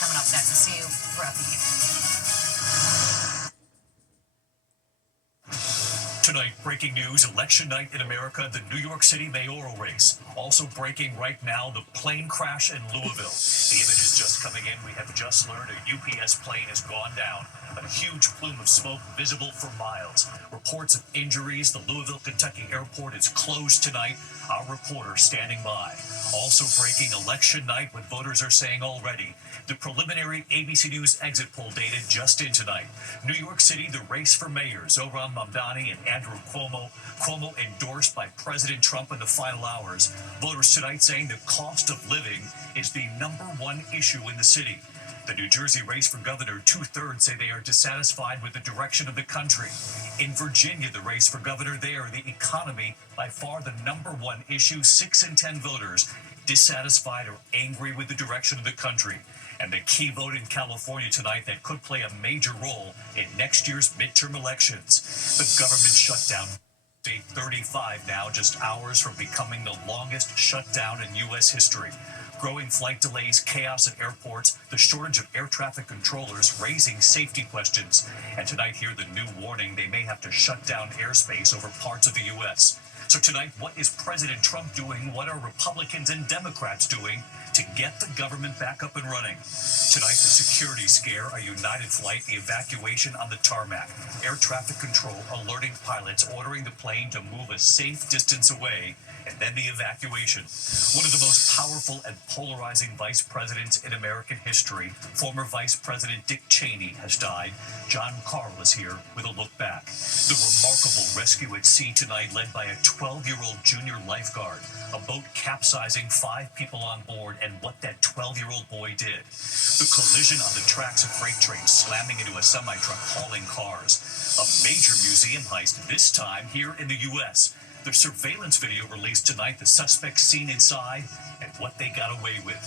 coming up next. We'll see you throughout the evening. Tonight, breaking news, election night in America, the New York City mayoral race. Also breaking right now, the plane crash in Louisville. The images just coming in. We have just learned a UPS plane has gone down. A huge plume of smoke visible for miles. Reports of injuries. The Louisville, Kentucky airport is closed tonight. Our reporter standing by. Also breaking election night, what voters are saying already. The preliminary ABC News exit poll data just in tonight. New York City, the race for mayor. Zohran Mamdani and Andrew Cuomo. Cuomo endorsed by President Trump in the final hours. Voters tonight saying the cost of living is the #1 issue in the city. The New Jersey race for governor, 2/3 say they are dissatisfied with the direction of the country. In Virginia, the race for governor there, the economy, by far the #1 issue. 6 in 10 voters dissatisfied or angry with the direction of the country. And the key vote in California tonight that could play a major role in next year's midterm elections. The government shutdown. Day 35 now, just hours from becoming the longest shutdown in U.S. history. Growing flight delays, chaos at airports, the shortage of air traffic controllers raising safety questions. And tonight here, the new warning, they may have to shut down airspace over parts of the U.S. So tonight, what is President Trump doing? What are Republicans and Democrats doing to get the government back up and running? Tonight, the security scare, a United flight, the evacuation on the tarmac, air traffic control alerting pilots, ordering the plane to move a safe distance away, and then the evacuation. One of the most powerful and polarizing vice presidents in American history, former Vice President Dick Cheney, has died. John Carl is here with a look back. The remarkable rescue at sea tonight led by a 12-year-old junior lifeguard. A boat capsizing, 5 people on board, and what that 12-year-old boy did. The collision on the tracks of freight trains slamming into a semi-truck hauling cars. A major museum heist, this time here in the U.S. The surveillance video released tonight, the suspects seen inside, and what they got away with.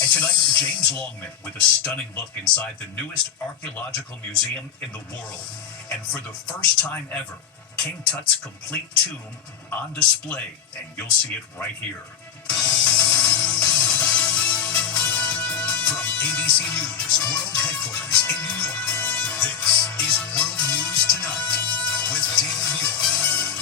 And tonight, James Longman with a stunning look inside the newest archaeological museum in the world. And for the first time ever, King Tut's complete tomb on display, and you'll see it right here. From ABC News World Headquarters in New York, this is World News Tonight with David Muir.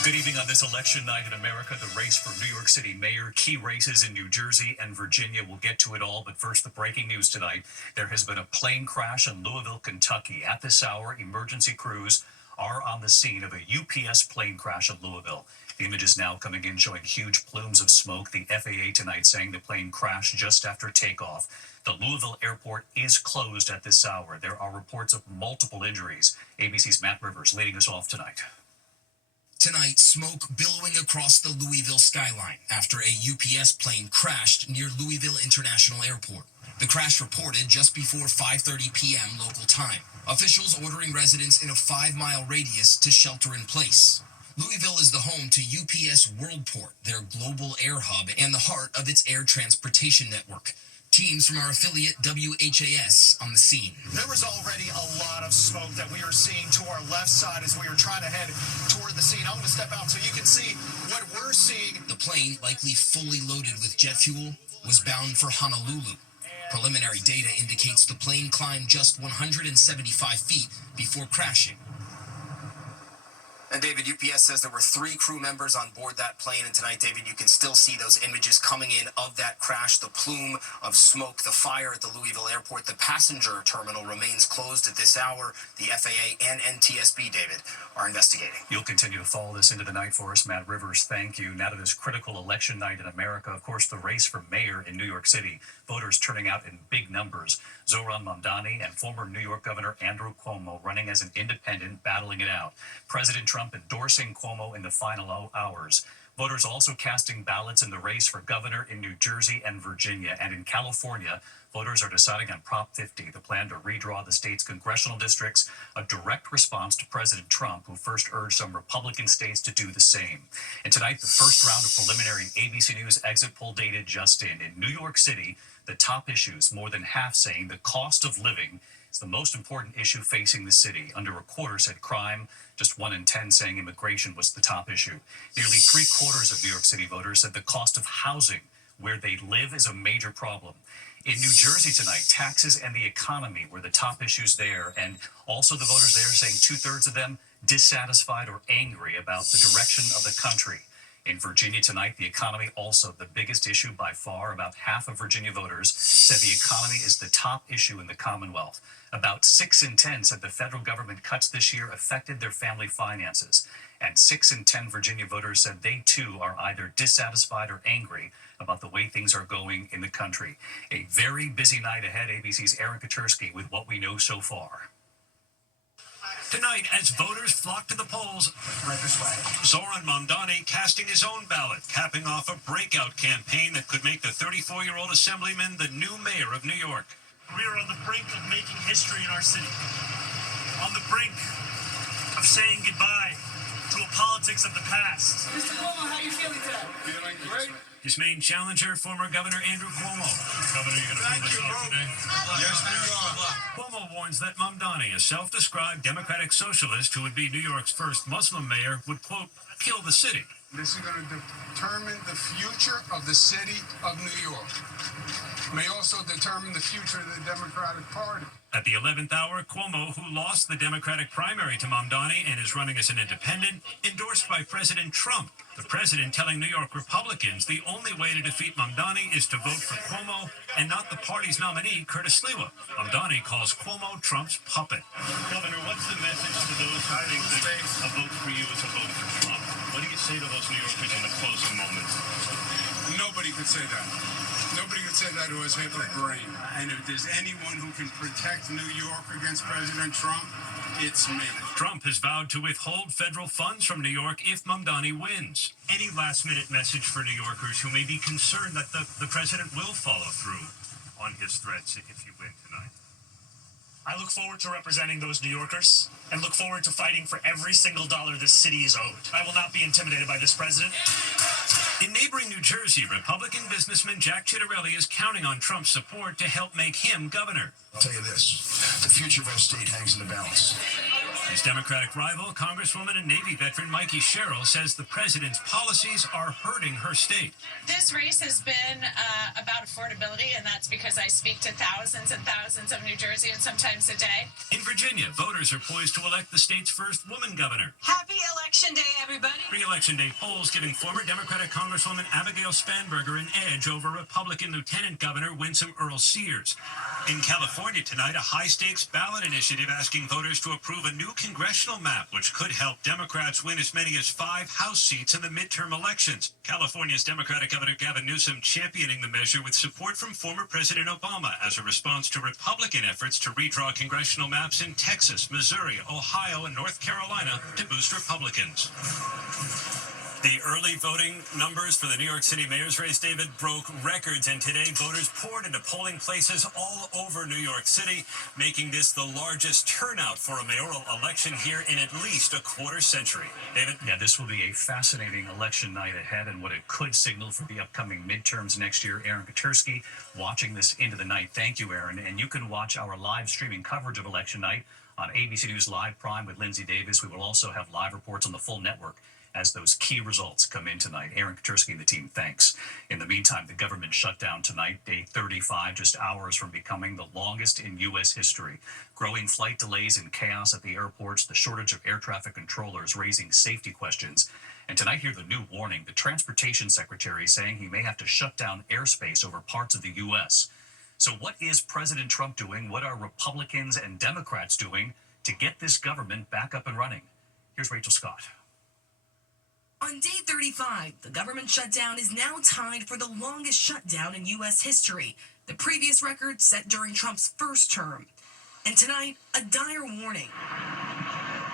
Good evening on this election night in America, the race for New York City mayor, key races in New Jersey and Virginia. We'll get to it all, but first, the breaking news tonight. There has been a plane crash in Louisville, Kentucky. At this hour, emergency crews are on the scene of a UPS plane crash in Louisville. The images now coming in showing huge plumes of smoke. The FAA tonight saying the plane crashed just after takeoff. The Louisville airport is closed at this hour. There are reports of multiple injuries. ABC's Matt Rivers leading us off tonight. Tonight, smoke billowing across the Louisville skyline after a UPS plane crashed near Louisville International Airport. The crash reported just before 5:30 p.m. local time. Officials ordering residents in a 5-mile radius to shelter in place. Louisville is the home to UPS Worldport, their global air hub and the heart of its air transportation network. Teams from our affiliate WHAS on the scene. There was already a lot of smoke that we were seeing to our left side as we were trying to head toward the scene. I'm going to step out so you can see what we're seeing. The plane, likely fully loaded with jet fuel, was bound for Honolulu. Preliminary data indicates the plane climbed just 175 feet before crashing. And David, UPS says there were 3 crew members on board that plane. And tonight, David, you can still see those images coming in of that crash, the plume of smoke, the fire at the Louisville airport. The passenger terminal remains closed at this hour. The FAA and NTSB, David, are investigating. You'll continue to follow this into the night for us, Matt Rivers. Thank you. Now to this critical election night in America. Of course, the race for mayor in New York City. Voters turning out in big numbers. Zohran Mamdani and former New York Governor Andrew Cuomo running as an independent, battling it out. President Trump endorsing Cuomo in the final hours. Voters also casting ballots in the race for governor in New Jersey and Virginia. And in California, voters are deciding on Prop 50, the plan to redraw the state's congressional districts, a direct response to President Trump, who first urged some Republican states to do the same. And tonight, the first round of preliminary ABC News exit poll data just in. In New York City, the top issues, more than half saying the cost of living is the most important issue facing the city. Under a quarter said crime, just 1 in 10 saying immigration was the top issue. Nearly 3/4 of New York City voters said the cost of housing where they live is a major problem. In New Jersey tonight, taxes and the economy were the top issues there, and also the voters there saying 2/3 of them dissatisfied or angry about the direction of the country. In Virginia tonight, the economy also the biggest issue by far. About half of Virginia voters said the economy is the top issue in the Commonwealth. About 6 in 10 said the federal government cuts this year affected their family finances. And 6 in 10 Virginia voters said they too are either dissatisfied or angry about the way things are going in the country. A very busy night ahead. ABC's Aaron Katursky with what we know so far. Tonight, as voters flock to the polls, Right this way. Zoran Mamdani casting his own ballot, capping off a breakout campaign that could make the 34-year-old assemblyman the new mayor of New York. We are on the brink of making history in our city. On the brink of saying goodbye to a politics of the past. Mr. Cuomo, how are you feeling today? Feeling great. His main challenger, former Governor Andrew Cuomo. Governor, you're going to pull this off today? Yes, we are. Cuomo warns that Mamdani, a self-described democratic socialist who would be New York's first Muslim mayor, would, quote, kill the city. This is going to determine the future of the city of New York. May also determine the future of the Democratic Party. At the 11th hour, Cuomo, who lost the Democratic primary to Mamdani and is running as an independent, endorsed by President Trump. The president telling New York Republicans the only way to defeat Mamdani is to vote for Cuomo and not the party's nominee, Curtis Sliwa. Mamdani calls Cuomo Trump's puppet. Governor, what's the message to those who think that a vote for you is a vote for Trump? What do you say to those New Yorkers in the closing moments? Nobody could say that. Nobody could say that who has half a brain. And if there's anyone who can protect New York against President Trump, it's me. Trump has vowed to withhold federal funds from New York if Mamdani wins. Any last-minute message for New Yorkers who may be concerned that the president will follow through on his threats if you win tonight? I look forward to representing those New Yorkers and look forward to fighting for every single dollar this city is owed. I will not be intimidated by this president. In neighboring New Jersey, Republican businessman Jack Ciattarelli is counting on Trump's support to help make him governor. I'll tell you this, the future of our state hangs in the balance. His Democratic rival, Congresswoman and Navy veteran Mikey Sherrill, says the president's policies are hurting her state. This race has been about affordability, and that's because I speak to thousands and thousands of New Jerseyans sometimes a day. In Virginia, voters are poised to elect the state's first woman governor. Happy Election Day, everybody. Pre-election day polls giving former Democratic Congresswoman Abigail Spanberger an edge over Republican Lieutenant Governor Winsome Earl Sears. In California tonight, a high-stakes ballot initiative asking voters to approve a new congressional map, which could help Democrats win as many as 5 House seats in the midterm elections. California's Democratic Governor Gavin Newsom championing the measure with support from former President Obama as a response to Republican efforts to redraw congressional maps in Texas, Missouri, Ohio, and North Carolina to boost Republicans. The early voting numbers for the New York City mayor's race, David, broke records, and today voters poured into polling places all over New York City, making this the largest turnout for a mayoral election here in at least a quarter century. David? Yeah, this will be a fascinating election night ahead and what it could signal for the upcoming midterms next year. Aaron Katursky watching this into the night. Thank you, Aaron. And you can watch our live streaming coverage of election night on ABC News Live Prime with Lindsay Davis. We will also have live reports on the full network as those key results come in tonight. Aaron Katursky and the team, thanks. In the meantime, the government shutdown tonight, day 35, just hours from becoming the longest in U.S. history. Growing flight delays and chaos at the airports, the shortage of air traffic controllers raising safety questions. And tonight, hear the new warning. The Transportation Secretary saying he may have to shut down airspace over parts of the U.S. So what is President Trump doing? What are Republicans and Democrats doing to get this government back up and running? Here's Rachel Scott. On day 35, the government shutdown is now tied for the longest shutdown in U.S. history, the previous record set during Trump's first term. And tonight, a dire warning.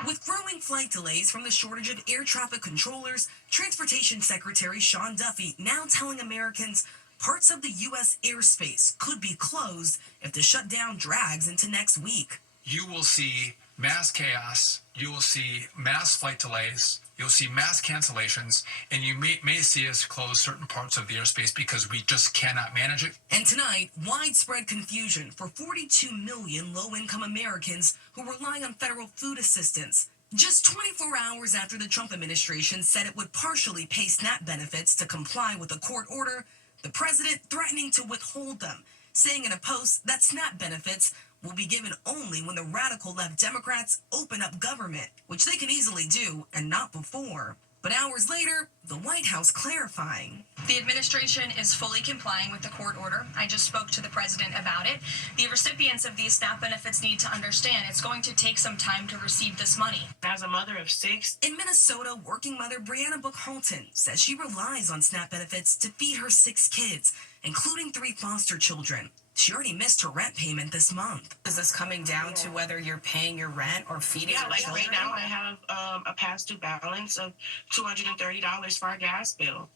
With growing flight delays from the shortage of air traffic controllers, Transportation Secretary Sean Duffy now telling Americans parts of the U.S. airspace could be closed if the shutdown drags into next week. You will see mass chaos, you will see mass flight delays, you'll see mass cancellations, and you may see us close certain parts of the airspace because we just cannot manage it. And tonight, widespread confusion for 42 million low-income Americans who rely on federal food assistance. Just 24 hours after the Trump administration said it would partially pay SNAP benefits to comply with a court order, the president threatening to withhold them, saying in a post that SNAP benefits will be given only when the radical left Democrats open up government, which they can easily do and not before. But hours later, the White House clarifying. The administration is fully complying with the court order. I just spoke to the president about it. The recipients of these SNAP benefits need to understand it's going to take some time to receive this money. As a mother of 6. In Minnesota, working mother Brianna Buckhalton says she relies on SNAP benefits to feed her 6 kids, including 3 foster children. She already missed her rent payment this month. Is this coming down to whether you're paying your rent or feeding your children? Right now I have a past due balance of $230 for our gas bill.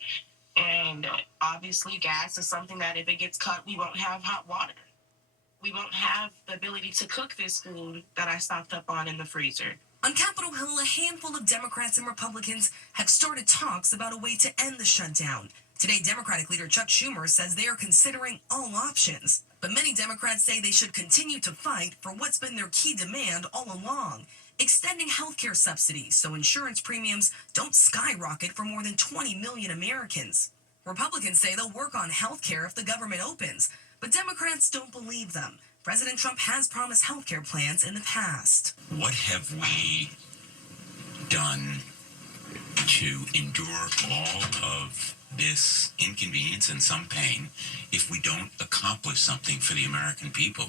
And obviously gas is something that if it gets cut, we won't have hot water. We won't have the ability to cook this food that I stocked up on in the freezer. On Capitol Hill, a handful of Democrats and Republicans have started talks about a way to end the shutdown. Today, Democratic leader Chuck Schumer says they are considering all options. But many Democrats say they should continue to fight for what's been their key demand all along, extending health care subsidies so insurance premiums don't skyrocket for more than 20 million Americans. Republicans say they'll work on health care if the government opens, but Democrats don't believe them. President Trump has promised health care plans in the past. What have we done to endure all of this inconvenience and some pain if we don't accomplish something for the American people?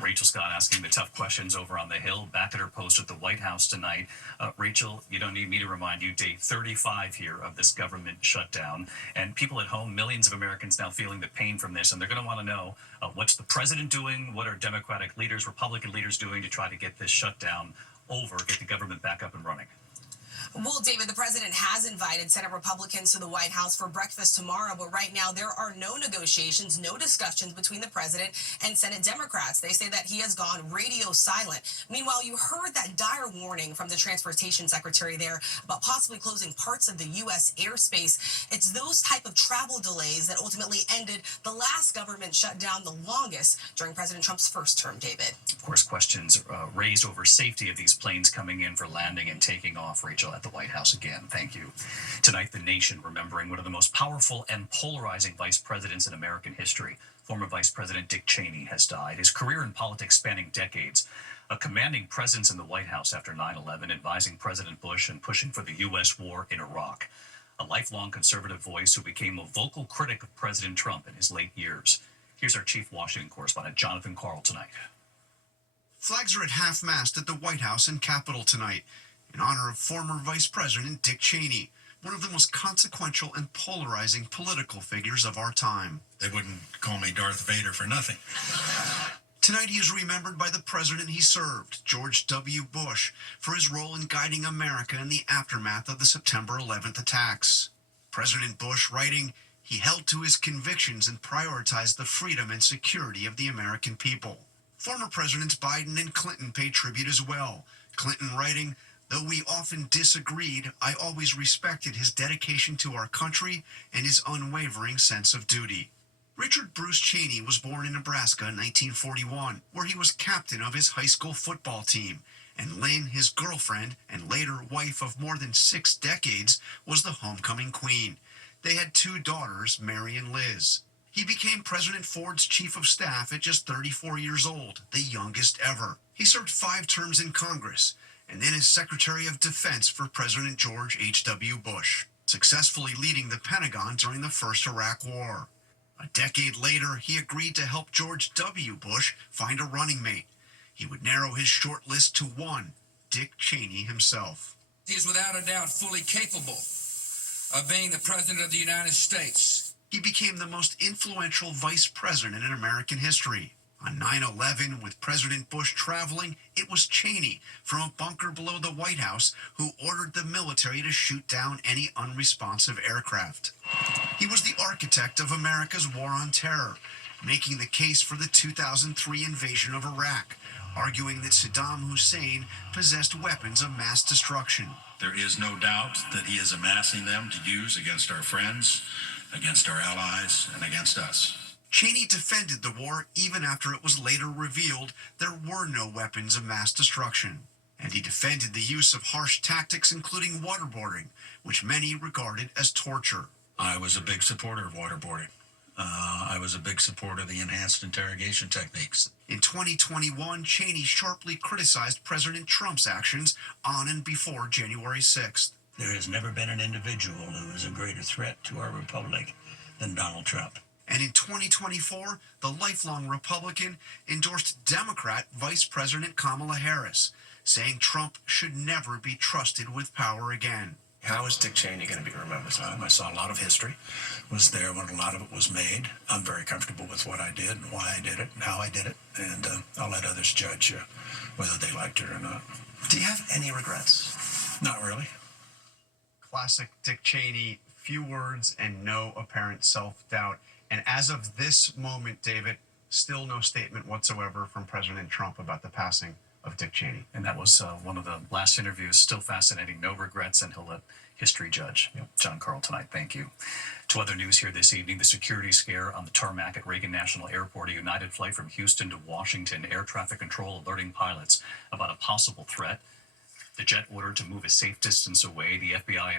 Rachel Scott asking the tough questions over on the Hill, back at her post at the White House tonight. Rachel, you don't need me to remind you, day 35 here of this government shutdown. And people at home, millions of Americans now feeling the pain from this, and they're going to want to know what's the president doing, what are Democratic leaders, Republican leaders doing to try to get this shutdown over, get the government back up and running? Well, David, the president has invited Senate Republicans to the White House for breakfast tomorrow, but right now there are no negotiations, no discussions between the president and Senate Democrats. They say that he has gone radio silent. Meanwhile, you heard that dire warning from the transportation secretary there about possibly closing parts of the U.S. airspace. It's those type of travel delays that ultimately ended the last government shutdown, the longest during President Trump's first term, David. Of course, questions raised over safety of these planes coming in for landing and taking off, Rachel, at the White House again. Thank you. Tonight, the nation remembering one of the most powerful and polarizing vice presidents in American history. Former Vice President Dick Cheney has died. His career in politics spanning decades. A commanding presence in the White House after 9/11, advising President Bush and pushing for the U.S. war in Iraq. A lifelong conservative voice who became a vocal critic of President Trump in his late years. Here's our chief Washington correspondent, Jonathan Karl, tonight. Flags are at half-mast at the White House and Capitol tonight in honor of former Vice President Dick Cheney, one of the most consequential and polarizing political figures of our time. They wouldn't call me Darth Vader for nothing. Tonight he is remembered by the president he served, George W. Bush, for his role in guiding America in the aftermath of the September 11th attacks. President Bush writing, he held to his convictions and prioritized the freedom and security of the American people. Former Presidents Biden and Clinton paid tribute as well. Clinton writing, though we often disagreed, I always respected his dedication to our country and his unwavering sense of duty. Richard Bruce Cheney was born in Nebraska in 1941, where he was captain of his high school football team, and Lynn, his girlfriend and later wife of more than 6 decades, was the homecoming queen. They had 2 daughters, Mary and Liz. He became President Ford's chief of staff at just 34 years old, the youngest ever. He served 5 terms in Congress, and then as Secretary of Defense for President George H.W. Bush, successfully leading the Pentagon during the first Iraq War. A decade later, he agreed to help George W. Bush find a running mate. He would narrow his short list to one, Dick Cheney himself. He is without a doubt fully capable of being the President of the United States. He became the most influential vice president in American history. On 9/11, with President Bush traveling, it was Cheney from a bunker below the White House who ordered the military to shoot down any unresponsive aircraft. He was the architect of America's war on terror, making the case for the 2003 invasion of Iraq, arguing that Saddam Hussein possessed weapons of mass destruction. There is no doubt that he is amassing them to use against our friends, against our allies, and against us. Cheney defended the war even after it was later revealed there were no weapons of mass destruction. And he defended the use of harsh tactics including waterboarding, which many regarded as torture. I was a big supporter of waterboarding. I was a big supporter of the enhanced interrogation techniques. In 2021, Cheney sharply criticized President Trump's actions on and before January 6th. There has never been an individual who is a greater threat to our republic than Donald Trump. And in 2024, the lifelong Republican endorsed Democrat Vice President Kamala Harris, saying Trump should never be trusted with power again. How is Dick Cheney going to be remembered? I saw a lot of history, was there when a lot of it was made. I'm very comfortable with what I did and why I did it and how I did it, and I'll let others judge whether they liked it or not. Do you have any regrets? Not really. Classic Dick Cheney, few words and no apparent self-doubt. And as of this moment, David, still no statement whatsoever from President Trump about the passing of Dick Cheney. And that was one of the last interviews. Still fascinating. No regrets, and he'll let history judge. John Carl tonight. Thank you. To other news here this evening, the security scare on the tarmac at Reagan National Airport. A United flight from Houston to Washington. Air traffic control alerting pilots about a possible threat. The jet ordered to move a safe distance away. The FBI